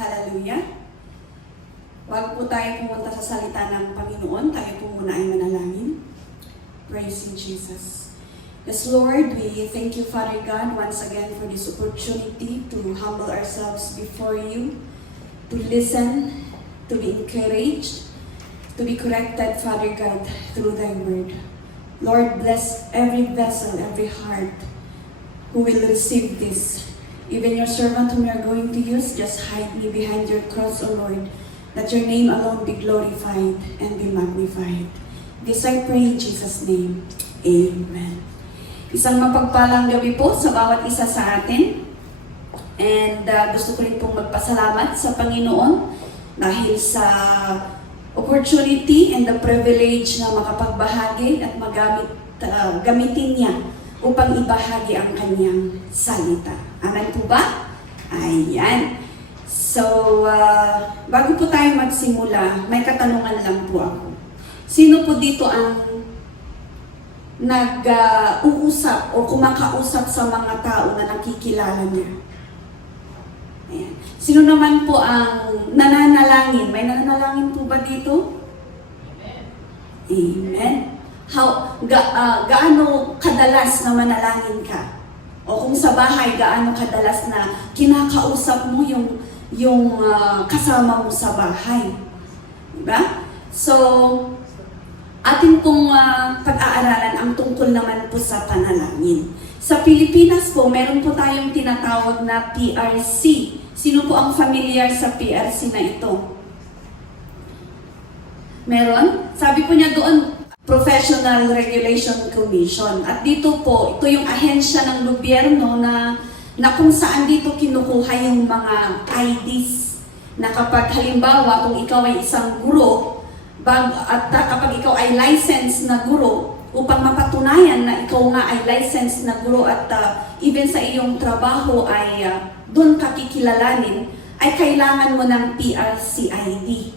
Hallelujah. Huwag po tayo pumunta sa salita ng Panginoon. Tayo po muna ay manalangin. Praise you, Jesus. Yes, Lord, we thank you, Father God, once again for this opportunity to humble ourselves before you, to listen, to be encouraged, to be corrected, Father God, through thy word. Lord, bless every vessel, every heart who will receive this. Even your servant whom you are going to use, just hide me behind your cross, O Lord, that your name alone be glorified and be magnified. This I pray in Jesus' name. Amen. Isang mapagpalang gabi po sa bawat isa sa atin. And gusto ko rin pong magpasalamat sa Panginoon dahil sa opportunity and the privilege na makapagbahagi at gamitin niya upang ibahagi ang kanyang salita. Amen po ba? Ayan. So, bago po tayo magsimula, may katanungan lang po ako. Sino po dito ang nag-uusap o kumakausap sa mga tao na nakikilala niya? Ayan. Sino naman po ang nananalangin? May nananalangin po ba dito? Amen. Gaano kadalas na manalangin ka? O kung sa bahay, gaano kadalas na kinakausap mo yung kasama mo sa bahay? Diba? So, atin pong pag-aaralan ang tungkol naman po sa panalangin. Sa Pilipinas po, meron po tayong tinatawag na PRC. Sino po ang familiar sa PRC na ito? Meron? Sabi po niya doon, Professional Regulation Commission. At dito po, ito yung ahensya ng gobyerno na kung saan dito kinukuha yung mga IDs. Na kapag halimbawa, kung ikaw ay isang guro, at kapag ikaw ay licensed na guro, upang mapatunayan na ikaw nga ay licensed na guro at even sa iyong trabaho ay doon kakikilalanin, ay kailangan mo ng PRC ID.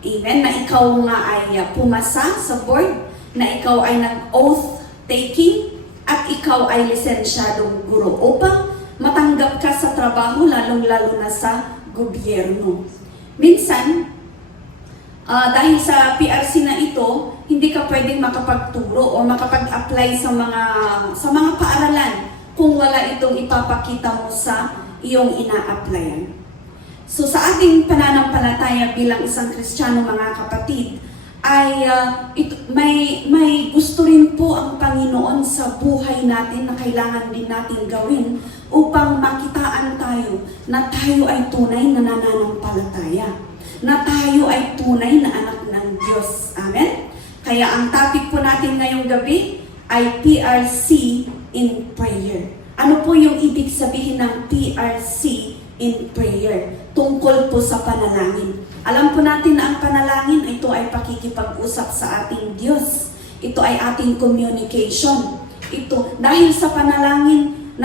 Amen? Na ikaw nga ay pumasa sa board, na ikaw ay nag-oath taking, at ikaw ay lisensyadong guro upang matanggap ka sa trabaho, lalong-lalo na sa gobyerno. Minsan, dahil sa PRC na ito, hindi ka pwedeng makapagturo o makapag-apply sa mga paaralan kung wala itong ipapakita mo sa iyong ina-applyan. So sa ating pananampalataya bilang isang Kristiyano, mga kapatid, ay may gusto rin po ang Panginoon sa buhay natin na kailangan din natin gawin upang makitaan tayo na tayo ay tunay na nananampalataya, na tayo ay tunay na anak ng Diyos. Amen? Kaya ang topic po natin ngayong gabi ay PRC in prayer. Ano po yung ibig sabihin ng PRC in prayer? Tungkol po sa panalangin. Alam po natin na ang panalangin, ito ay pakikipag-usap sa ating Diyos. Ito ay ating communication. Ito, dahil sa panalangin,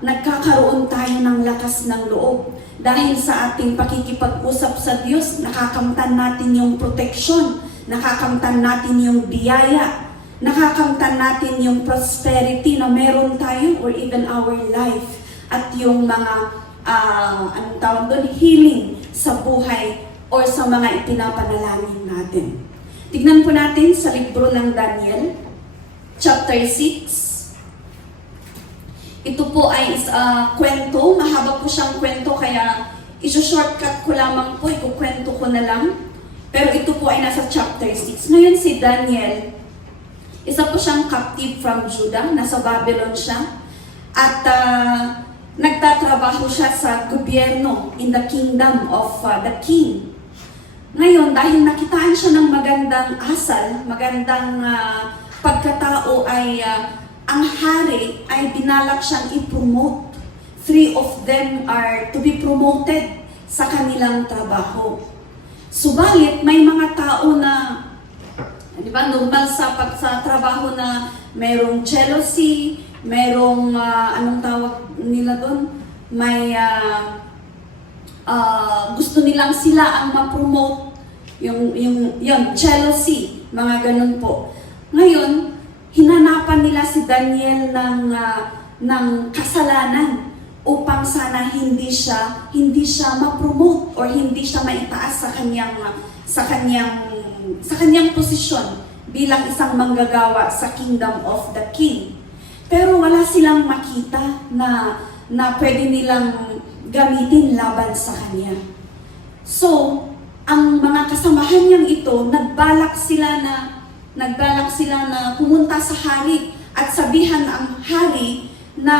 nagkakaroon tayo ng lakas ng loob. Dahil sa ating pakikipag-usap sa Diyos, nakakamtan natin yung protection, nakakamtan natin yung biyaya, nakakamtan natin yung prosperity na meron tayo or even our life, at yung mga anong tawag doon, healing sa buhay or sa mga ipinapanalangin natin. Tignan po natin sa libro ng Daniel, chapter 6. Ito po ay kwento, mahaba po siyang kwento, kaya iso-shortcut ko lamang po, ikukwento ko na lang. Pero ito po ay nasa chapter 6. Ngayon si Daniel, isa po siyang captive from Judah, nasa Babylon siya. At nagtatrabaho siya sa gobyerno in the kingdom of the king. Ngayon, dahil nakitaan siya ng magandang asal, magandang pagkatao, ay ang hari ay binalak siyang i-promote. 3 of them are to be promoted sa kanilang trabaho. Subalit, may mga tao na, di ba, normal sa trabaho na mayroong jealousy, mayroong, anong tawag nila doon? May gusto nilang sila ang ma-promote, yung jealousy, mga ganun po. Ngayon, hinanapan nila si Daniel ng kasalanan upang sana hindi siya ma-promote or hindi siya maitaas sa kanyang posisyon bilang isang manggagawa sa kingdom of the king. Pero wala silang makita na pwede nilang gamitin laban sa kanya. So, ang mga kasamahan niyang ito, nagbalak sila na pumunta sa hari at sabihan ang hari na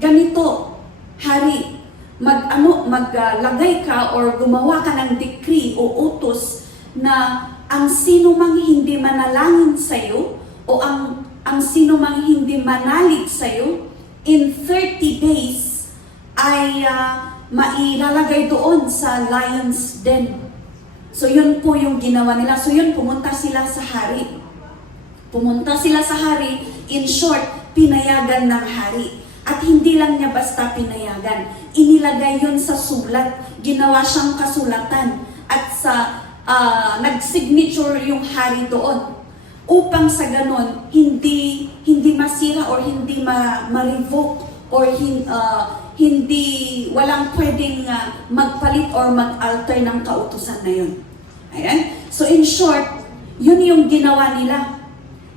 ganito, hari, maglagay ka or gumawa ka ng decree o utos na ang sino mang hindi manalangin sa iyo o ang sino mang hindi manalig sa iyo in 30 days ay mailalagay doon sa lion's den. So yun po yung ginawa nila. So yun, pumunta sila sa hari. In short, pinayagan ng hari. At hindi lang niya basta pinayagan. Inilagay yun sa sulat. Ginawa siyang kasulatan. At nag-signature yung hari doon. Upang sa ganon, hindi masira or hindi ma-revoke or walang pwedeng magpalit or mag-alter ng kautusan na yun. Ayan. So in short, yun yung ginawa nila.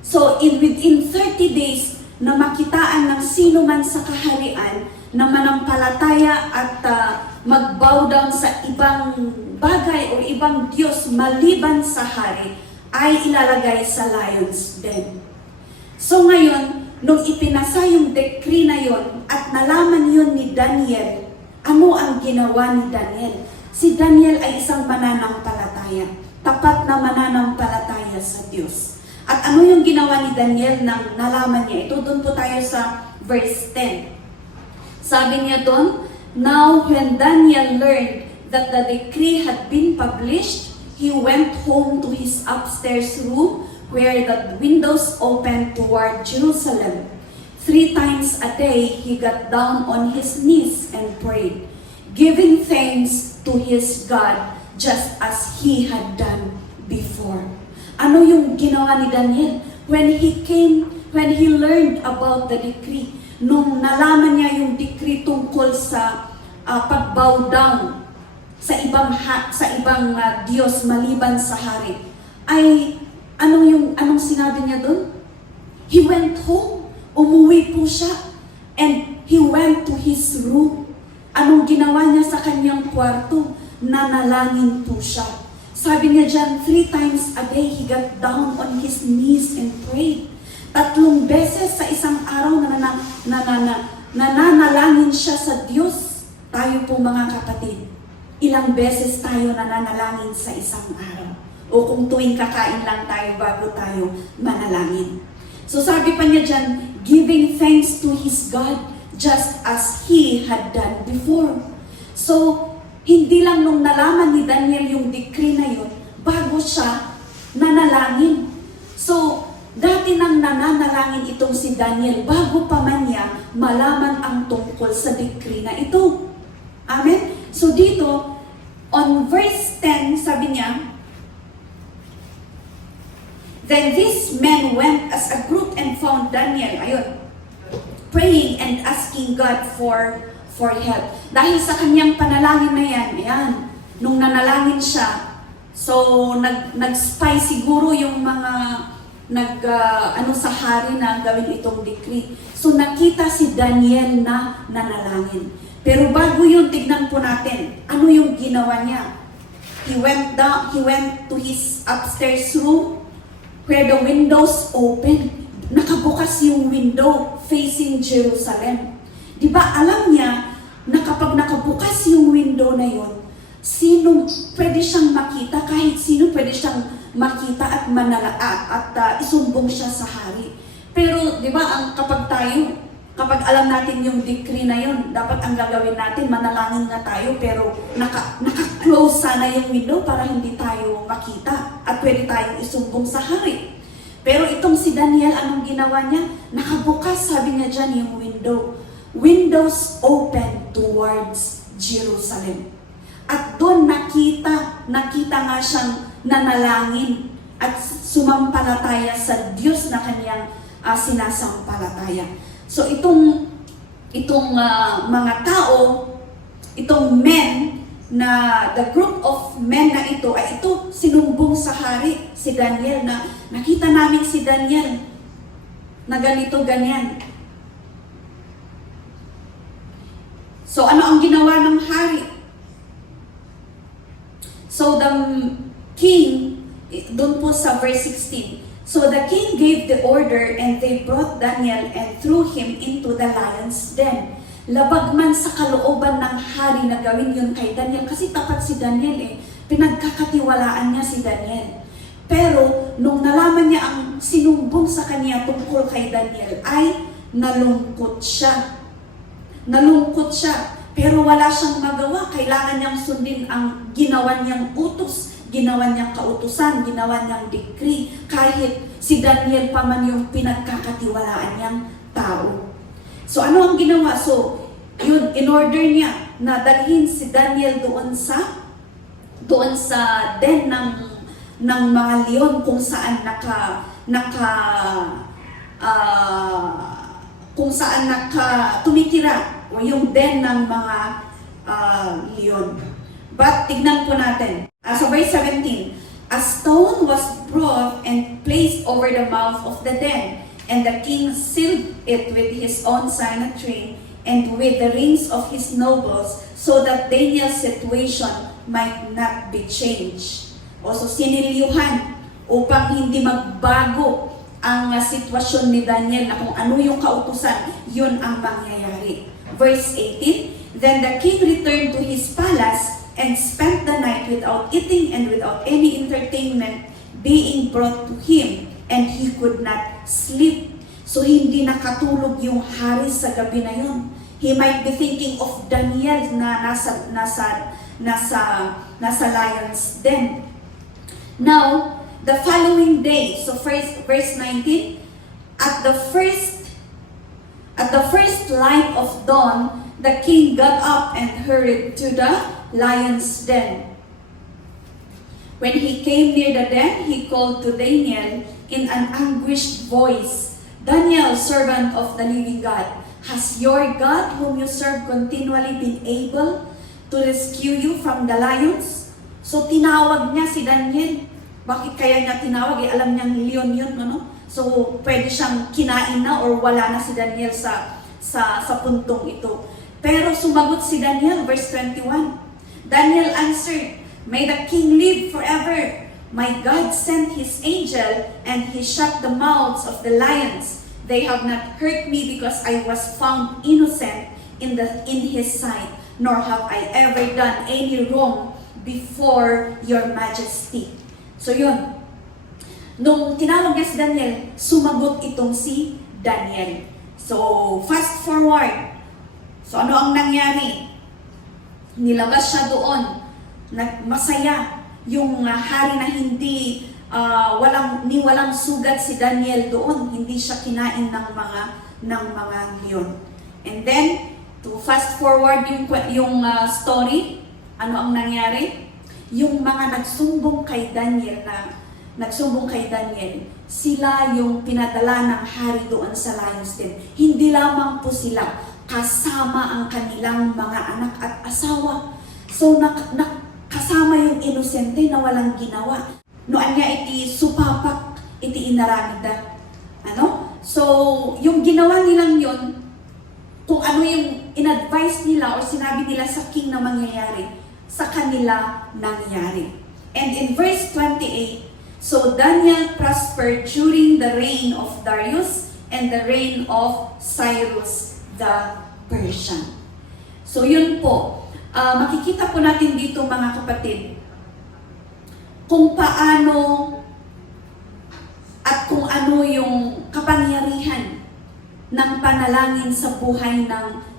So within 30 days, na makitaan ng sino man sa kaharian na manampalataya at mag-bow down sa ibang bagay o ibang Diyos maliban sa hari, ay ilalagay sa lion's den. So ngayon, nung ipinasa yung decree na yon at nalaman yun ni Daniel, ano ang ginawa ni Daniel? Si Daniel ay isang mananampalataya, tapat na mananampalataya sa Diyos. At ano yung ginawa ni Daniel nang nalaman niya? Ito, doon po tayo sa verse 10. Sabi niya doon, "Now when Daniel learned that the decree had been published, he went home to his upstairs room where the windows opened toward Jerusalem. 3 times a day he got down on his knees and prayed, giving thanks to his God just as he had done before." Ano yung ginawa ni Daniel? When he learned about the decree, nung nalaman niya yung decree tungkol sa pag-bow down sa ibang Diyos maliban sa hari, ay anong sinabi niya doon? He went home. Umuwi po siya. And he went to his room. Anong ginawa niya sa kanyang kwarto? Nanalangin po siya. Sabi niya dyan, 3 times a day, he got down on his knees and prayed. 3 beses sa isang araw na nananalangin siya sa Diyos. Tayo po mga kapatid, ilang beses tayo nananalangin sa isang araw? O kung tuwing kakain lang tayo bago tayo manalangin. So sabi pa niya dyan, giving thanks to his God just as he had done before. So, hindi lang nung nalaman ni Daniel yung decree na yun, bago siya nanalangin. So, dati nang nananalangin itong si Daniel, bago pa man niya malaman ang tungkol sa decree na ito. Amen? So dito, on verse 10, sabi niya, "Then these men went as a group and found Daniel," ayun, "praying and asking God for help." Dahil sa kanyang panalangin na yan, nung nanalangin siya, so nag-spy siguro yung mga sa hari na gawin itong decree. So nakita si Daniel na nanalangin. Pero bago yun, tignan po natin, ano yung ginawa niya? He went to his upstairs room where the windows open. Nakabukas yung window facing Jerusalem. Diba alam niya na kapag nakabukas yung window na yun, sino pwede siyang makita, kahit sino pwede siyang makita at isumbong siya sa hari. Pero di ba kapag alam natin yung decree na yun, dapat ang gagawin natin, manalangin na tayo, pero naka-close sana yung window para hindi tayo makita at pwede tayong isumbong sa hari. Pero itong si Daniel, anong ginawa niya? Nakabukas, sabi niya dyan, yung window. Windows open towards Jerusalem. At doon nakita nga siyang nanalangin at sumampalataya sa Diyos na kanyang sinasampalataya. So itong mga tao, itong men na na the group of men na ito ay ito sinumbong sa hari, si Daniel, na nakita namin si Daniel na ganito, ganyan. So ano ang ginawa ng hari? So the king, doon po sa verse 16, so the king gave the order and they brought Daniel and threw him into the lion's den. Labag man sa kalooban ng hari na gawin yun kay Daniel, kasi tapat si Daniel pinagkakatiwalaan niya si Daniel. Pero nung nalaman niya ang sinumbong sa kanya tungkol kay Daniel, ay nalungkot siya. Nalungkot siya, pero wala siyang magawa. Kailangan niyang sundin ang ginawa niyang utos, ginawa niyang kautusan, ginawa niyang decree, kahit si Daniel pa man yung pinagkakatiwalaan niyang tao. So ano ang ginawa? So yun, in order niya na dalhin si Daniel doon sa den ng mga leon, kung saan kung saan tumitira, o yung den ng mga leon. But tignan po natin. So verse 17, a stone was brought and placed over the mouth of the den, and the king sealed it with his own signet ring and with the rings of his nobles, so that Daniel's situation might not be changed. O so sinilyuhan upang hindi magbago ang sitwasyon ni Daniel, na kung ano yung kautusan, yun ang mangyayari. Verse 18, then the king returned to his palace and spent the night without eating and without any entertainment being brought to him, and he could not sleep. So hindi nakatulog yung hari sa gabi na yun. He might be thinking of Daniel na nasa lion's den. Now, the following day, so verse 19, at the first light of dawn, the king got up and hurried to the lion's den. When he came near the den, he called to Daniel in an anguished voice, Daniel, servant of the living God, has your God, whom you serve continually, been able to rescue you from the lions? So tinawag niya si Daniel. Bakit kaya niya tinawag? Alam niyang leon yun, no? So pwede siyang kinain na or wala na si Daniel sa puntong ito. Pero sumagot si Daniel, verse 21. Daniel answered, may the king live forever. My God sent his angel, and he shut the mouths of the lions. They have not hurt me because I was found innocent in his sight, nor have I ever done any wrong before your majesty. So yun, nung tinawag niya si Daniel, sumagot itong si Daniel. So fast forward. So ano ang nangyari? Nilabas siya doon. Masaya yung hari na hindi walang sugat si Daniel doon, hindi siya kinain ng mga leon. And then to fast forward yung story, ano ang nangyari? Yung mga nagsumbong kay Daniel, sila yung pinadala ng hari doon sa lion's den. Hindi lamang po sila, kasama ang kanilang mga anak at asawa. So kasama yung inosente na walang ginawa. Noan nga iti supapak, iti inaramida. Ano? So, yung ginawa nilang yon, kung ano yung in-advise nila o sinabi nila sa king na mangyayari, sa kanila nangyari. And in verse 28, so Daniel prospered during the reign of Darius and the reign of Cyrus the Persian. So yun po, makikita po natin dito mga kapatid, kung paano at kung ano yung kapangyarihan ng panalangin sa buhay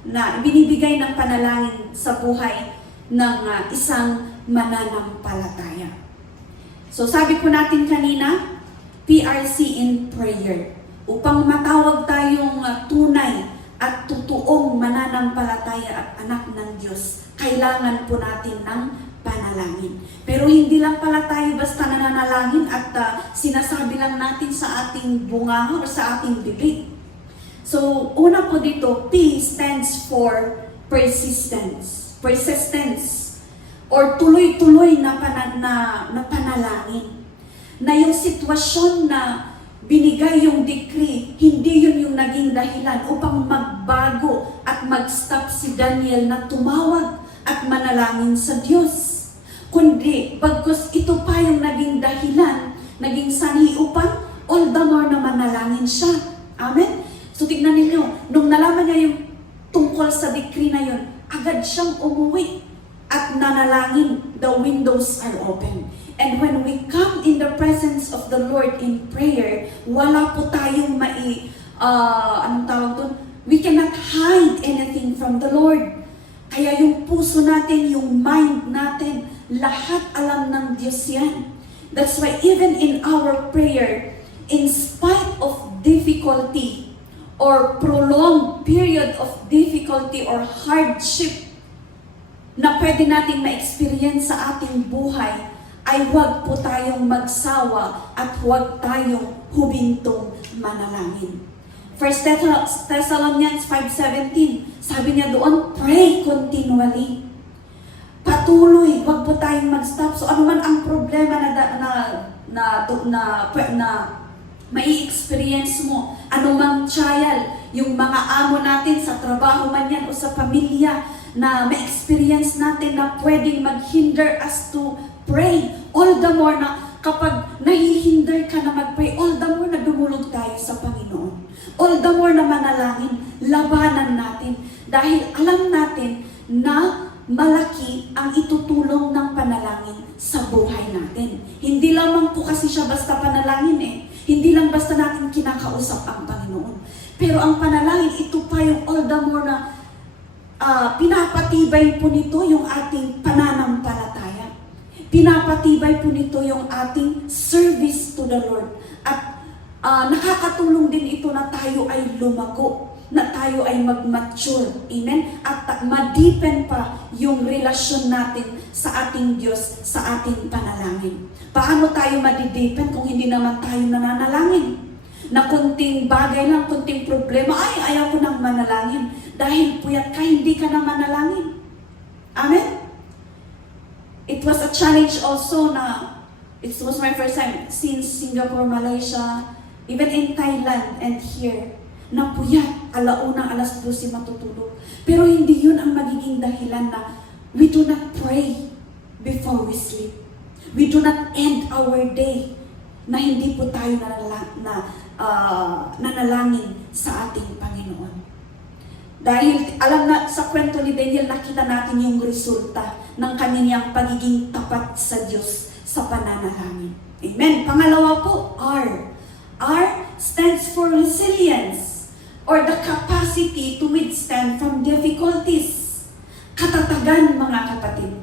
na binibigay ng panalangin sa buhay ng isang mananampalataya. So sabi po natin kanina, PRC in prayer. Upang matawag tayong tunay at totoong mananampalataya at anak ng Diyos, kailangan po natin ng panalangin. Pero hindi lang pala tayo basta nananalangin at sinasabi lang natin sa ating bunga o sa ating bibig. So, una po dito, P stands for persistence. Persistence. or tuloy-tuloy na panalangin. Na yung sitwasyon na binigay yung decree, hindi yun yung naging dahilan upang magbago at mag-stop si Daniel na tumawag at manalangin sa Diyos. Kundi, bagkus ito pa yung naging dahilan, naging sanhi upang all the more na manalangin siya. Amen? So tignan ninyo, nung nalaman niya yung tungkol sa decree na yun, agad siyang umuwi at nanalangin. The windows are open. And when we come in the presence of the Lord in prayer, wala po tayong anong tawag doon? We cannot hide anything from the Lord. Kaya yung puso natin, yung mind natin, lahat alam ng Diyos yan. That's why even in our prayer, in spite of difficulty or prolonged period of difficulty or hardship na pwede natin ma-experience sa ating buhay, ay huwag po tayong magsawa at huwag tayong humintong manalangin. 1 Thessalonians 5:17, sabi niya doon, pray continually. Patuloy, huwag po tayong mag-stop. So ano man ang problema na mai-experience mo, anumang trial, yung mga amo natin sa trabaho man yan o sa pamilya, na ma-experience natin na pwedeng mag-hinder us to pray. All the more na kapag nahihinder ka na mag-pray, all the more na dumulog tayo sa Panginoon. All the more na manalangin, labanan natin. Dahil alam natin na malaki ang itutulong ng panalangin sa buhay natin. Hindi lamang po kasi siya basta panalangin Hindi lang basta natin kinakausap ang Panginoon. Pero ang panalangin, ito pa yung all the more na pinapatibay po nito yung ating pananampalataya. Pinapatibay po nito yung ating service to the Lord. At nakakatulong din ito na tayo ay lumago, na tayo ay mag-mature. Amen? At ma-deepen pa yung relasyon natin sa ating Diyos, sa ating panalangin. Paano tayo ma-deepen kung hindi naman tayo nananalangin? Na kunting bagay lang, kunting problema, ay ayaw ko nang manalangin. Dahil puyat ka, hindi ka na manalangin. Amen? It was a challenge also na, it was my first time since Singapore, Malaysia, even in Thailand and here, na puyat, alauna, alas 12 matutulog. Pero hindi yun ang magiging dahilan na we do not pray before we sleep. We do not end our day na hindi po tayo nanalangin sa ating Panginoon. Dahil alam na sa kwento ni Daniel, nakita natin yung resulta ng kanyang pagiging tapat sa Diyos sa pananalangin. Amen. Pangalawa po, R. R stands for resilience or the capacity to withstand from difficulties. Katatagan, mga kapatid.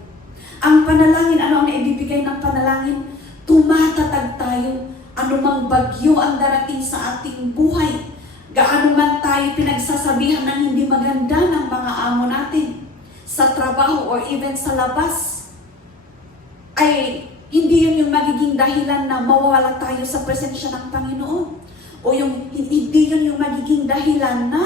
Ang panalangin, ano ang naibibigay ng panalangin? Tumatatag tayo. Anumang bagyo ang darating sa ating buhay. Gaano man tayo pinagsasabihan ng hindi maganda ng mga amo natin sa trabaho or even sa labas, ay hindi yun yung magiging dahilan na mawawala tayo sa presensya ng Panginoon. O yung hindi yun yung magiging dahilan na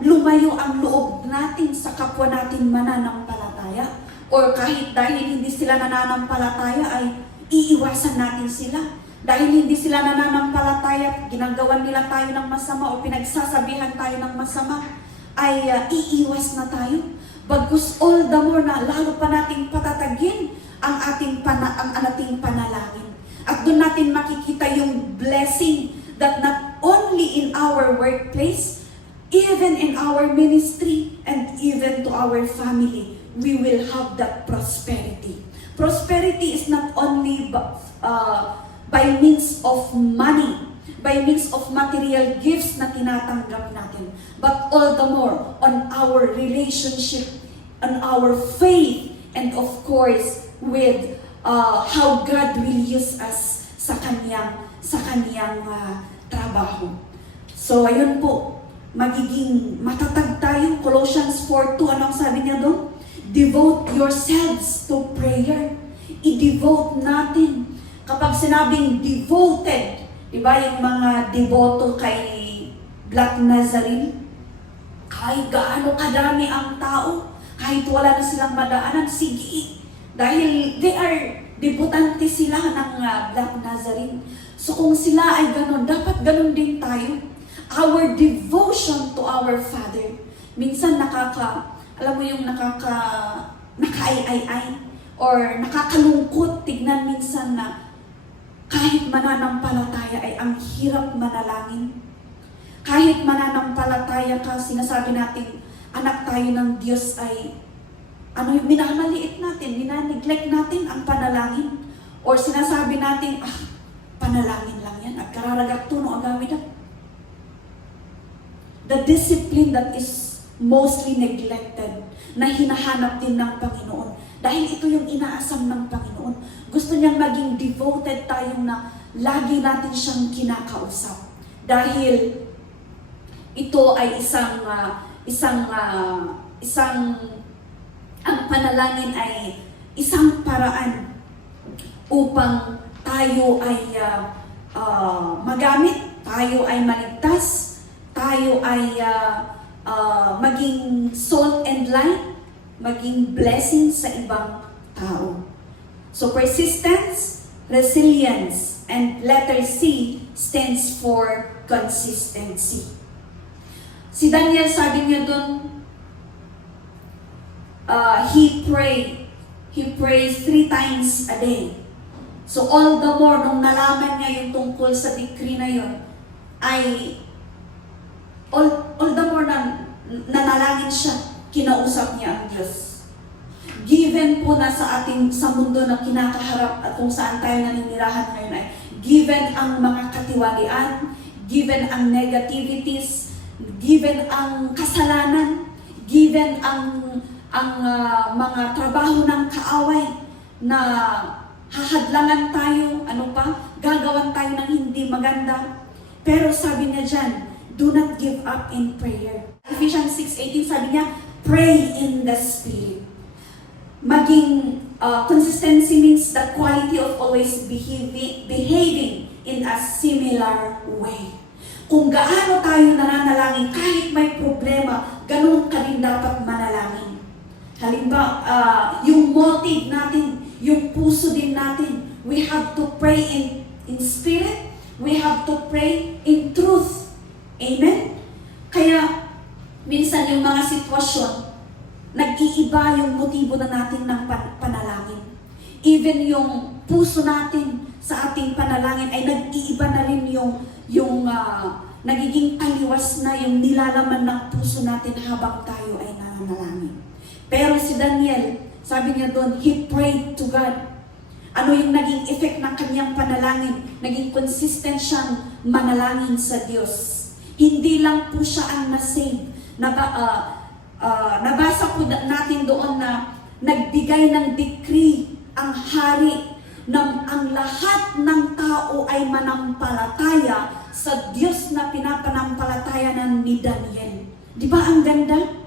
lumayo ang loob natin sa kapwa natin mananampalataya. Or kahit dahil hindi sila nananampalataya ay iiwasan natin sila. Dahil hindi sila nananampalataya, ginagawan nila tayo ng masama o pinagsasabihan tayo ng masama, ay iiwas na tayo. Bagkus all the more na lalo pa nating patatagin ang ating panalangin. At doon natin makikita yung blessing that not only in our workplace, even in our ministry, and even to our family, we will have that prosperity. Prosperity is not only by means of money, by means of material gifts na tinatanggap natin, but all the more on our relationship, on our faith, and of course, with how God will use us sa kanyang trabaho. So, ayun po, magiging matatag tayo. Colossians 4:2, anong sabi niya doon? Devote yourselves to prayer. I-devote natin. Kapag sinabing devoted, di ba yung mga deboto kay Black Nazarene, kahit gaano kadami ang tao, Kahit wala na silang madaanan, sige. Dahil they are debutante sila ng Black Nazarene. So kung sila ay ganun, dapat ganun din tayo. Our devotion to our Father. Minsan alam mo yung nakaay-ay-ay or nakakalungkot tignan minsan na kahit mananampalataya ay ang hirap manalangin. Kahit mananampalataya ka, sinasabi natin, anak tayo ng Diyos ay minamaliit natin, minaneglect natin ang panalangin. Or sinasabi natin, panalangin lang yan, at kararagat tuno ang gamit. The discipline that is mostly neglected, na hinahanap din ng Panginoon. Dahil ito yung inaasam ng Panginoon. Gusto niyang maging devoted tayo na lagi natin siyang kinakausap. Dahil ito ay ang panalangin ay isang paraan upang tayo ay magamit, tayo ay maligtas, tayo ay maging salt and light, maging blessing sa ibang tao. So persistence, resilience, and letter C stands for consistency. Si Daniel, sabi niya doon, he prays 3 times a day. So all the more, nung nalaman niya yung tungkol sa decree na yun, ay all the more na nanalangin siya, kinausap niya ang Diyos. Given po na sa mundo na kinakaharap at kung saan tayo naninirahan ngayon ay given ang mga katiwalian, given ang negativities, given ang kasalanan, given ang mga trabaho ng kaaway na hahadlangan tayo, gagawan tayo ng hindi maganda. Pero sabi niya dyan, do not give up in prayer. Ephesians 6:18 sabi niya, pray in the Spirit. Maging consistency means the quality of always behaving in a similar way. Kung gaano tayo nananalangin, kahit may problema, ganun ka rin dapat manalangin. Halimbawa, yung motive natin, yung puso din natin, we have to pray in spirit, we have to pray in truth. Amen? Kaya, minsan yung mga sitwasyon, nag-iiba yung motibo na natin ng panalangin. Even yung puso natin sa ating panalangin ay nag-iiba na rin yung nagiging taliwas na yung nilalaman ng puso natin habang tayo ay nananalangin. Pero si Daniel, sabi niya doon, he prayed to God. Ano yung naging effect ng kanyang panalangin? Naging consistent siyang manalangin sa Diyos. Hindi lang po siya ang nasave. Nabasa po natin doon na nagbigay ng decree ang hari na ang lahat ng tao ay manampalataya sa Diyos na pinapanampalatayanan ni Daniel. Di ba ang ganda?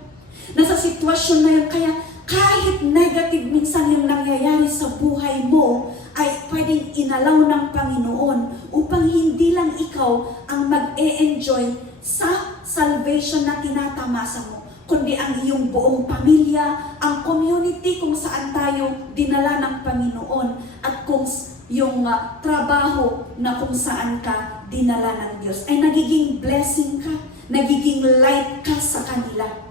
Nasa sitwasyon na yun, kaya kahit negative minsan yung nangyayari sa buhay mo, ay pwedeng inalaw ng Panginoon upang hindi lang ikaw ang mag-e-enjoy sa salvation na tinatamasa mo, kundi ang iyong buong pamilya, ang community kung saan tayo dinala ng Panginoon, at kung yung trabaho na kung saan ka dinala ng Diyos, ay nagiging blessing ka, nagiging light ka sa kanila.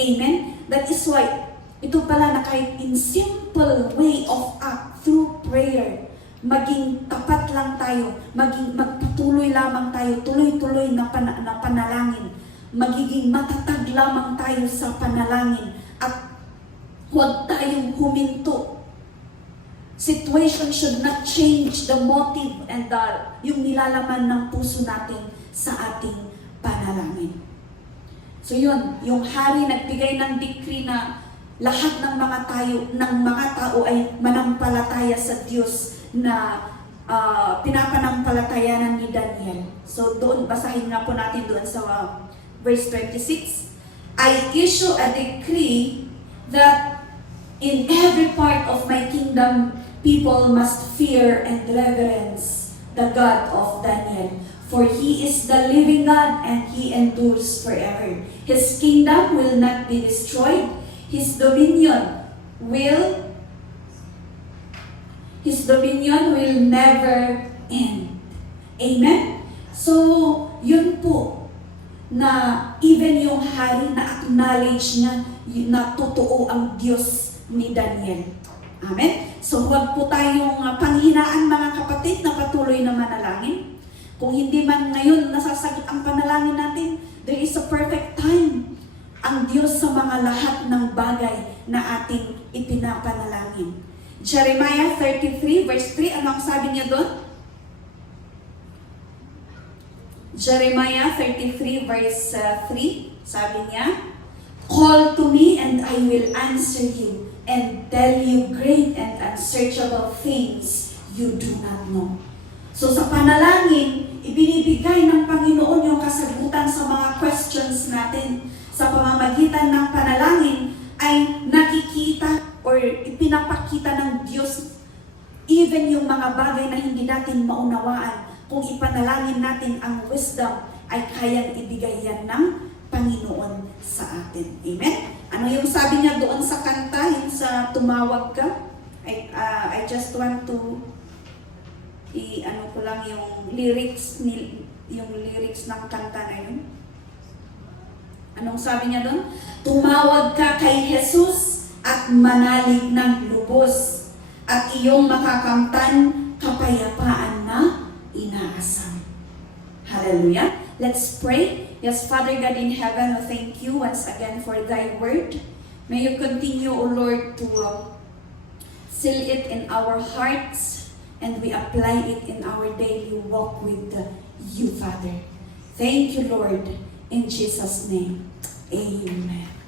Amen? That is why, ito pala na kahit in simple way of act, through prayer, maging tapat lang tayo, magpatuloy lamang tayo, tuloy-tuloy na panalangin, magiging matatag lamang tayo sa panalangin, at huwag tayong huminto. Situation should not change the motive and yung nilalaman ng puso natin sa ating panalangin. So yun, yung hari nagbigay ng decree na lahat ng mga tao ay manampalataya sa Diyos na pinapanampalatayanan ni Daniel. So doon, basahin nga po natin doon sa verse 26. I issue a decree that in every part of my kingdom, people must fear and reverence the God of Daniel. For He is the living God and He endures forever. His kingdom will not be destroyed. His dominion will never end. Amen? So, yun po, na even yung hari na acknowledge niya na totoo ang Diyos ni Daniel. Amen? So, huwag po tayong panghinaan mga kapatid na patuloy na manalangin. Kung hindi man ngayon nasasagot ang panalangin natin, there is a perfect time ang Diyos sa mga lahat ng bagay na ating ipinapanalangin. Jeremiah 33 verse 3, ano ang sabi niya doon? Jeremiah 33 verse 3, sabi niya, "Call to me and I will answer you and tell you great and unsearchable things you do not know." So sa panalangin, ibinibigay ng Panginoon yung kasagutan sa mga questions natin. Sa pamamagitan ng panalangin ay nakikita or ipinapakita ng Diyos even yung mga bagay na hindi natin maunawaan. Kung ipanalangin natin ang wisdom, ay kayang ibigay yan ng Panginoon sa atin. Amen? Ano yung sabi niya doon sa kanta, yung sa tumawag ka? I just want to ano ko lang yung lyrics ng kanta na yun. Anong sabi niya doon? Tumawag ka kay Jesus at manalig ng lubos at iyong makakamtan kapayapaan na inaasam. Hallelujah. Let's pray. Yes, Father God in heaven, we thank you once again for thy word. May you continue, O Lord, to seal it in our hearts and we apply it in our daily walk with you, Father. Thank you, Lord. In Jesus' name, amen.